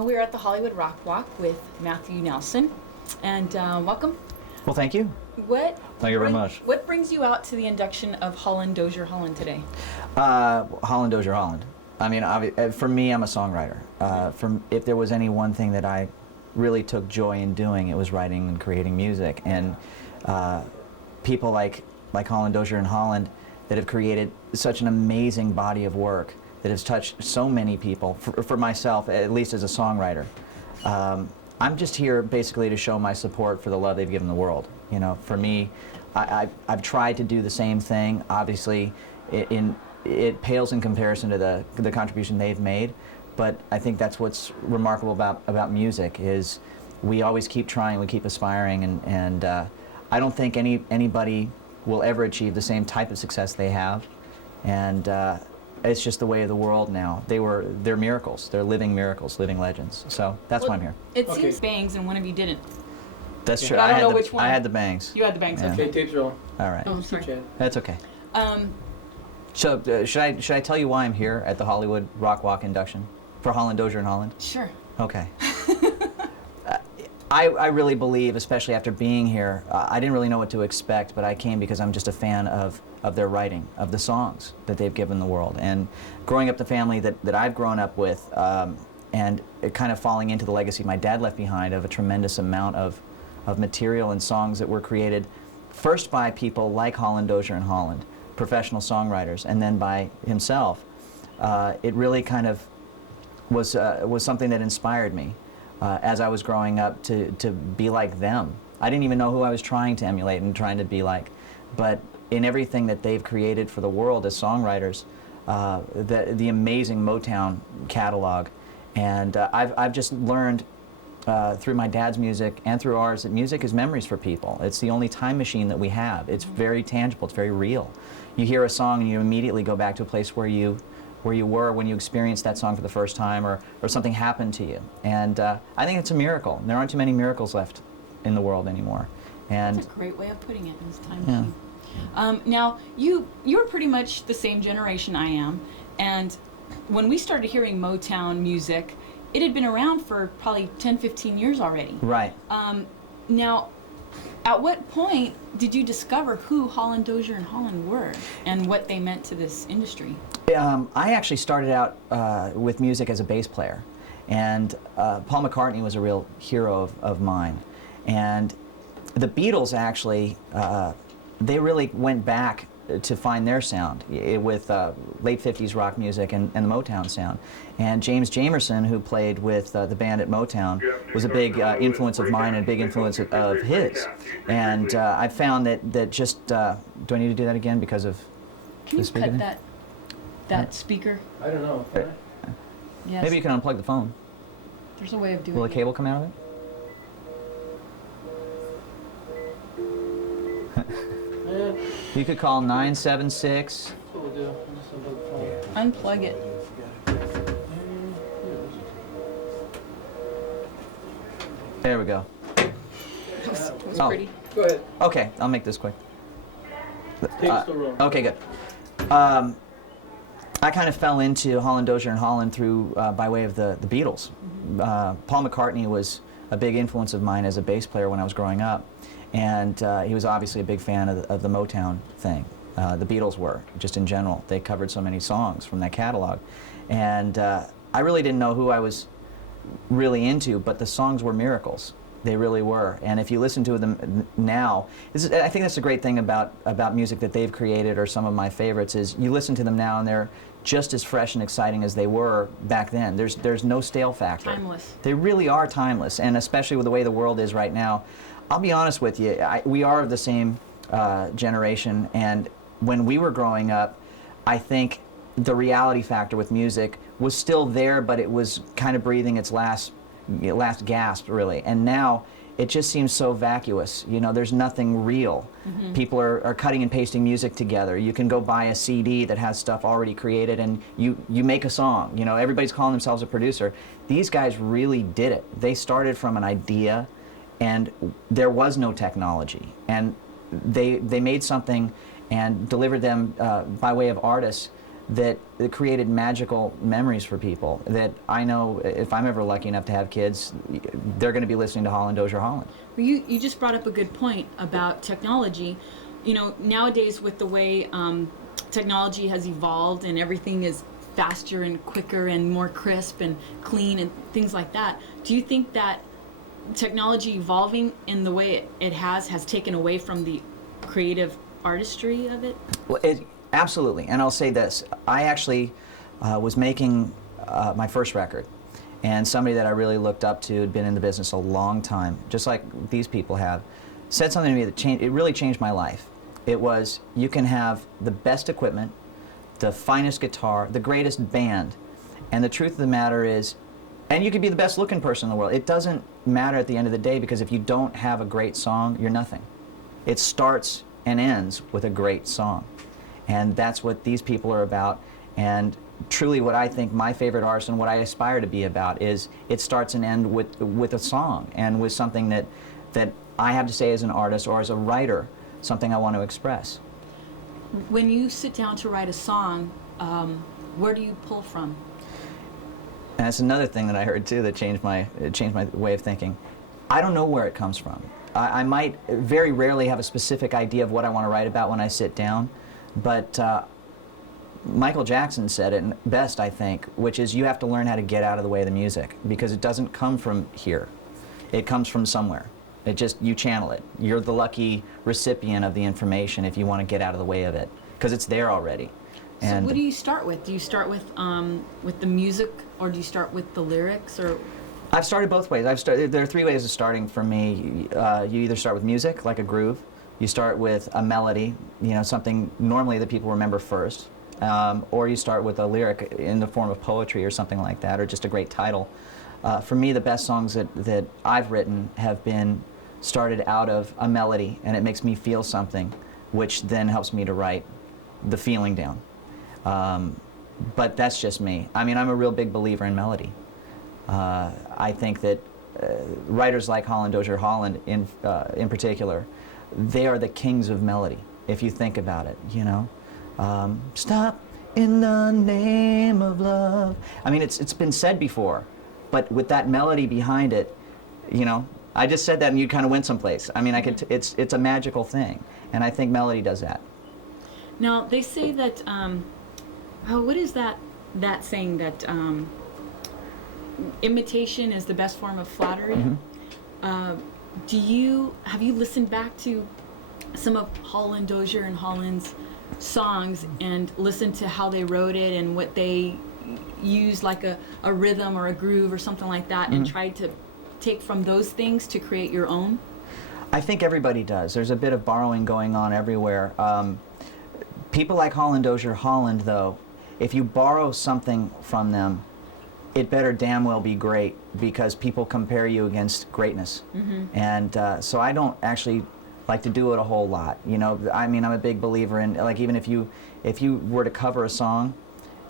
We're at the Hollywood Rock Walk with Matthew Nelson, and welcome. Well, thank you. Thank you very much. What brings you out to the induction of Holland, Dozier, Holland today? Holland, Dozier, Holland. I mean, for me, I'm a songwriter. If there was any one thing that I really took joy in doing, it was writing and creating music. And people like Holland, Dozier, and Holland that have created such an amazing body of work that has touched so many people. For myself, at least as a songwriter, I'm just here basically to show my support for the love they've given the world. You know, for me, I've tried to do the same thing. Obviously, it pales in comparison to the contribution they've made, but I think that's what's remarkable about music is we always keep trying, we keep aspiring, and I don't think anybody will ever achieve the same type of success they have, and it's just the way of the world now. They're miracles. They're living miracles, living legends. So that's why I'm here. It seems bangs, and one of you didn't. That's true. But I don't know which one. I had the bangs. You had the bangs. Yeah. Okay. Okay, tape's rolling. All right. Oh, sorry. That's okay. So should I tell you why I'm here at the Hollywood Rock Walk induction for Holland, Dozier, and Holland? Sure. Okay. I really believe, especially after being here, I didn't really know what to expect, but I came because I'm just a fan of their writing, of the songs that they've given the world. And growing up the family that I've grown up with, and it kind of falling into the legacy my dad left behind of a tremendous amount of material and songs that were created first by people like Holland, Dozier, and Holland, professional songwriters, and then by himself. It really kind of was something that inspired me. As I was growing up to be like them. I didn't even know who I was trying to emulate and trying to be like, but in everything that they've created for the world as songwriters, the amazing Motown catalog, and I've just learned through my dad's music and through ours that music is memories for people. It's the only time machine that we have. It's very tangible, it's very real. You hear a song and you immediately go back to a place where you were when you experienced that song for the first time, or something happened to you. And I think it's a miracle. There aren't too many miracles left in the world anymore. And that's a great way of putting it in this time machine. Now, you're pretty much the same generation I am, and when we started hearing Motown music, it had been around for probably 10, 15 years already. Right. Now, at what point did you discover who Holland, Dozier, and Holland were and what they meant to this industry? I actually started out with music as a bass player, and Paul McCartney was a real hero of mine. And the Beatles actually, they really went back to find their sound with late 50s rock music and the Motown sound. And James Jamerson, who played with the band at Motown, was a big influence of mine and a big influence of his. And I found that just, do I need to do that again because of Can you cut that speaker? I don't know. Yes. Maybe you can unplug the phone. There's a way of doing Will it. the cable come out of it? You could call 976. That's what we'll do. We'll just Unplug it. There we go. It was Oh. pretty. Go ahead. Okay, I'll make this quick. Tape's still rolling. Okay, good. I kind of fell into Holland, Dozier, and Holland through by way of the Beatles. Paul McCartney was a big influence of mine as a bass player when I was growing up, and he was obviously a big fan of the Motown thing. The Beatles were, just in general. They covered so many songs from that catalog, and I really didn't know who I was really into, but the songs were miracles. They really were. And if you listen to them now, I think that's the great thing about music that they've created, or some of my favorites, is you listen to them now and they're just as fresh and exciting as they were back then. There's no stale factor. Timeless. They really are timeless, and especially with the way the world is right now. I'll be honest with you, we are of the same generation, and when we were growing up, I think the reality factor with music was still there, but it was kind of breathing its last gasp, really. And now it just seems so vacuous. You know, there's nothing real. Mm-hmm. People are cutting and pasting music together. You can go buy a CD that has stuff already created, and you make a song. You know, everybody's calling themselves a producer. These guys really did it. They started from an idea, and there was no technology. And they made something and delivered them by way of artists that created magical memories for people that I know if I'm ever lucky enough to have kids, they're going to be listening to Holland, Dozier, Holland. Well, you just brought up a good point about technology. You know, nowadays with the way technology has evolved and everything is faster and quicker and more crisp and clean and things like that, do you think that technology evolving in the way it has taken away from the creative artistry of it? Well, absolutely, and I'll say this. I actually was making my first record, and somebody that I really looked up to, had been in the business a long time, just like these people have, said something to me that it really changed my life. It was, you can have the best equipment, the finest guitar, the greatest band, and the truth of the matter is, and you could be the best looking person in the world, it doesn't matter at the end of the day, because if you don't have a great song, you're nothing. It starts and ends with a great song. And that's what these people are about. And truly what I think my favorite artist and what I aspire to be about is it starts and ends with a song and with something that I have to say as an artist or as a writer, something I want to express. When you sit down to write a song, where do you pull from? And that's another thing that I heard too that changed my way of thinking. I don't know where it comes from. I might very rarely have a specific idea of what I want to write about when I sit down, but Michael Jackson said it best, I think, which is you have to learn how to get out of the way of the music, because it doesn't come from here. It comes from somewhere. You channel it. You're the lucky recipient of the information if you want to get out of the way of it, because it's there already. So what do you start with? Do you start with the music, or do you start with the lyrics, or? I've started both ways. There are three ways of starting for me. You either start with music, like a groove. You start with a melody, something normally that people remember first, or you start with a lyric in the form of poetry or something like that, or just a great title. For me, the best songs that I've written have been started out of a melody, and it makes me feel something, which then helps me to write the feeling down. But that's just me. I mean, I'm a real big believer in melody. I think that writers like Holland, Dozier, Holland in particular, they are the kings of melody, if you think about it, Stop in the name of love. I mean, it's been said before, but with that melody behind it, I just said that and you kind of went someplace. I mean, it's a magical thing, and I think melody does that. Now, they say that, what is that saying that imitation is the best form of flattery? Mm-hmm. Have you listened back to some of Holland, Dozier, and Holland's songs and listened to how they wrote it and what they used, like a rhythm or a groove or something like that, mm-hmm. and tried to take from those things to create your own? I think everybody does. There's a bit of borrowing going on everywhere. People like Holland, Dozier, Holland, though, if you borrow something from them, it better damn well be great, because people compare you against greatness. Mm-hmm. And so I don't actually like to do it a whole lot. I mean, I'm a big believer in, like, even if you were to cover a song,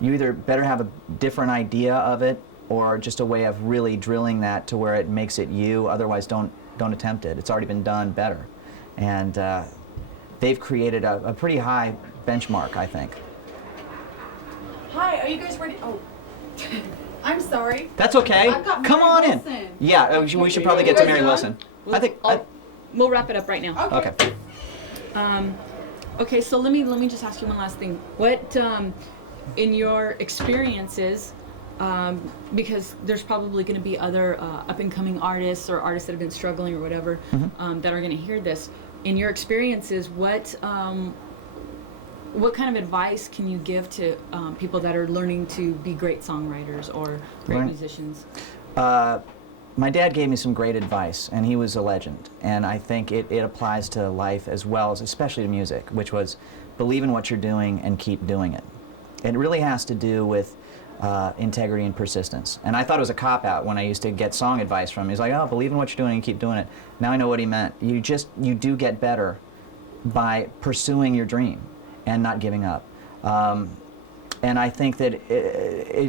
you either better have a different idea of it or just a way of really drilling that to where it makes it you. Otherwise, don't attempt it. It's already been done better. And they've created a pretty high benchmark, I think. Hi, are you guys ready? Oh, I'm sorry. That's okay. I've got Come on Wilson. in. Yeah, we should probably get to Mary Wilson. We'll wrap it up right now. Okay. Okay, so let me just ask you one last thing. What, in your experiences, because there's probably going to be other up-and-coming artists or artists that have been struggling or whatever, mm-hmm. That are going to hear this. In your experiences, what kind of advice can you give to people that are learning to be great songwriters or great musicians? My dad gave me some great advice, and he was a legend. And I think it applies to life as well as especially to music, which was believe in what you're doing and keep doing it. It really has to do with integrity and persistence. And I thought it was a cop-out when I used to get song advice from him. He's like, oh, believe in what you're doing and keep doing it. Now I know what he meant. You do get better by pursuing your dream and not giving up. And I think that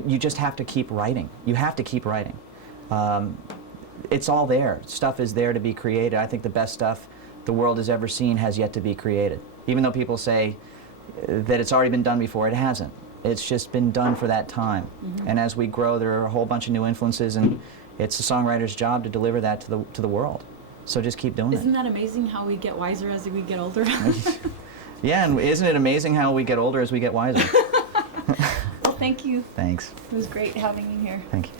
you just have to keep writing. You have to keep writing. It's all there. Stuff is there to be created. I think the best stuff the world has ever seen has yet to be created. Even though people say that it's already been done before, it hasn't. It's just been done for that time. And as we grow, there are a whole bunch of new influences, and it's a songwriter's job to deliver that to the world. So just keep doing Isn't it. that amazing how we get wiser as we get older? Yeah, and isn't it amazing how we get older as we get wiser? Well, thank you. Thanks. It was great having you here. Thank you.